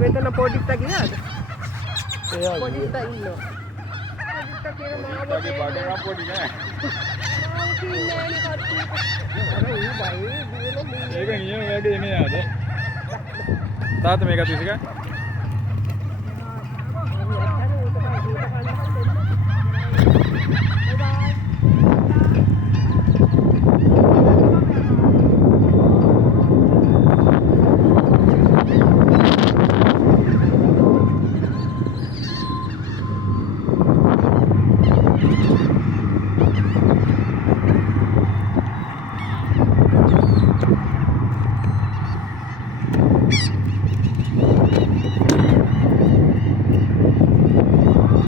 මෙතන පොඩිත්ත ගියාද? පොඩිත්ත ඉන්නවා. පොඩිත්ත කියන මාව බඩ පොඩි නෑ. මාව කින්නේ නේ කට්ටිය. අර ඌ බයි දිනන ඒක නියම වැඩේ නේ ආද. තාත්තා මේක තියසික.